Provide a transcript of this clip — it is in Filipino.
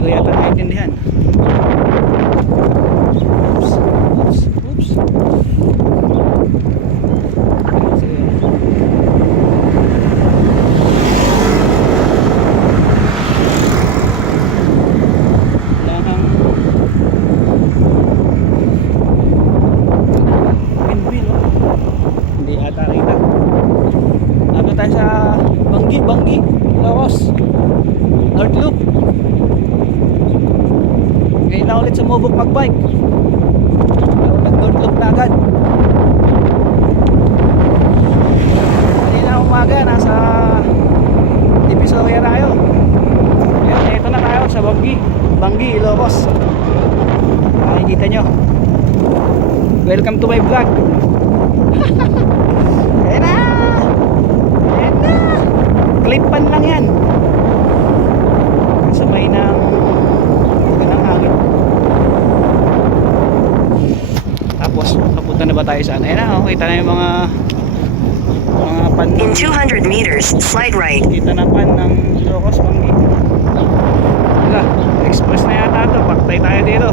ko yata naintindihan. Oops. Hindi ata kita. Ano tayo sa Banggi, Ilocos North Loop. Ngayon na ulit sumubok magbike. Nag-North Loop na agad. Kanina umaga nasa Divisoria tayo. Ngayon ito na tayo sa Banggi, Ilocos. Nakikita nyo. Welcome to my vlog. Ayan na. Clip-pan lang yan. Sabay ng hangin. Tapos papunta na ba tayo saan? Ayan na, kita na yung mga pan. In 200 meters, slide right. Kita na pan ng Ilocos, Banggi. Wala, express na yata ito. Paktay tayo dito.